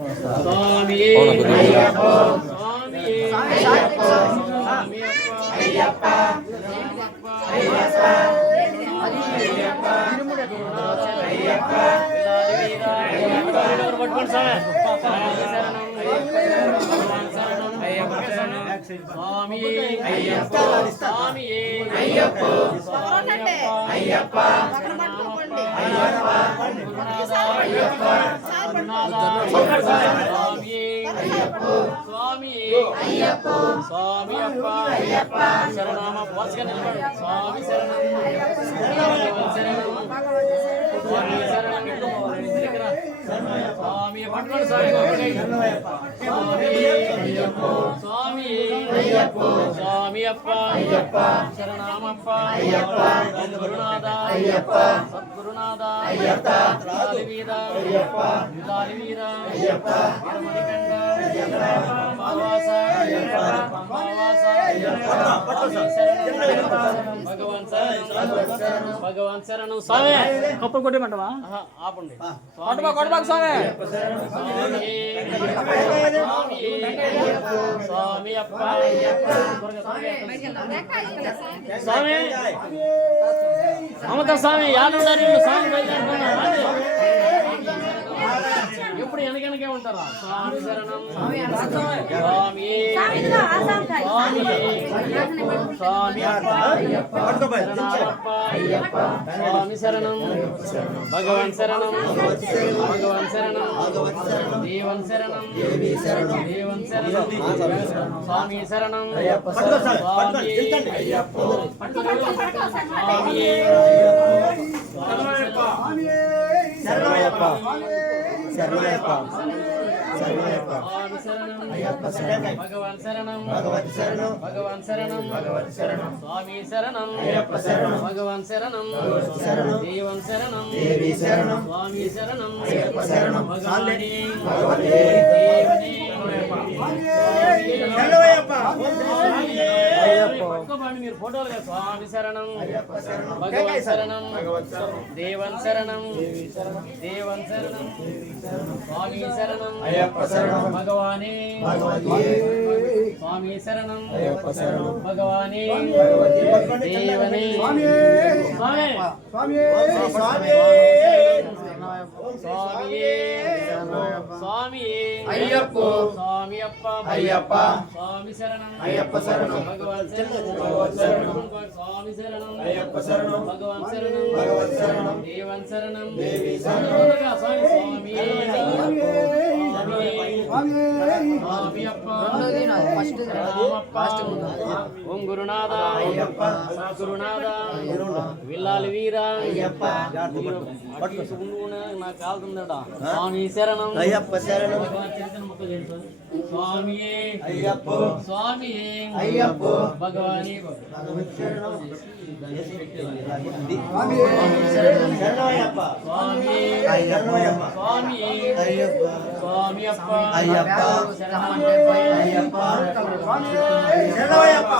స్వామి అయ్యప్ప స్వామి అయ్యప్ప స్వామి అయ్యప్ప అయ్యప్ప స్వామి అయ్యప్ప స్వామి అప్ప అయ్యప్ప శరణామ వాసుగా స్వామి శరణం స్వామి శరణం స్వామి పట్టుకోండి స్వామి స్వామి అప్ప అయ్యప్ప శరణామప్ప అయ్యప్ప గురునాథ అయ్యప్ప సద్గురునాథ అయ్యప్ప వీర అయ్యప్ప వీర అయ్యప్ప మణికంఠ అయ్యప్ప మావాస అయ్యప్ప మావాస అయ్యప్ప భగవాన్ శరణం స్వామి కప్పులు కొట్టేమంటావా ఆపండి స్వామి స్వామి అప్ప స్వామి మమత స్వామి యాడుంటారు స్వామి ఎప్పుడు వెనకనకే ఉంటారా స్వామి శరణం స్వామి స్వామి స్వామి శరణం భగవాన్ శరణం భగవాన్ శరణం దేవన్ శరణం దేవన్ శరణం స్వామి శరణం స్వామి అయ్యప్ప స్వామి శరణయ్యప్ప శరణయ్యప్ప శరణయ్యప్ప అయ్యప్ప శరణం భగవాన్ శరణం భగవతి శరణం భగవాన్ శరణం భగవతి శరణం స్వామి శరణం అయ్యప్ప శరణం భగవాన్ శరణం భగవతి శరణం దేవన్ శరణం దేవి శరణం స్వామి శరణం అయ్యప్ప శరణం భగవాని భగవతి దేవని శరణయ్యప్ప మీరు ఫోటోలు స్వామి శరణం భగవాన్ శరణం దేవన్ శరణం దేవన్ శరణం స్వామి శరణం అయ్యప్ప శరణం భగవానే స్వామి శరణం అయ్యప్ప శరణం భగవానే దేవనే స్వామి స్వామి స్వామి స్వామి స్వామి అయ్యప్ప స్వామి అప్ప అయ్యప్ప స్వామి శరణం అయ్యప్ప శరణం భగవాన్ శరణం స్వామి శరణం అయ్యప్ప శరణం భగవాన్ శరణం భగవత్ శరణం దేవన్ శరణం దేవి శరణం స్వామి స్వామి అప్ప ఓం గురునాథ అయ్యప్ప గురునాథ విల్లాలి వీర అయ్యప్ప నాకు కాలుతుందట స్వామి శరణం అయ్యప్ప శరణం స్వామి అయ్యప్ప స్వామి అయ్యప్ప భగవాని శరణయ్యప్ప స్వామి అయ్యప్ప స్వామి అయ్యప్ప స్వామి అప్ప అయ్యప్ప శరణం అయ్యప్ప శరణయ్యప్ప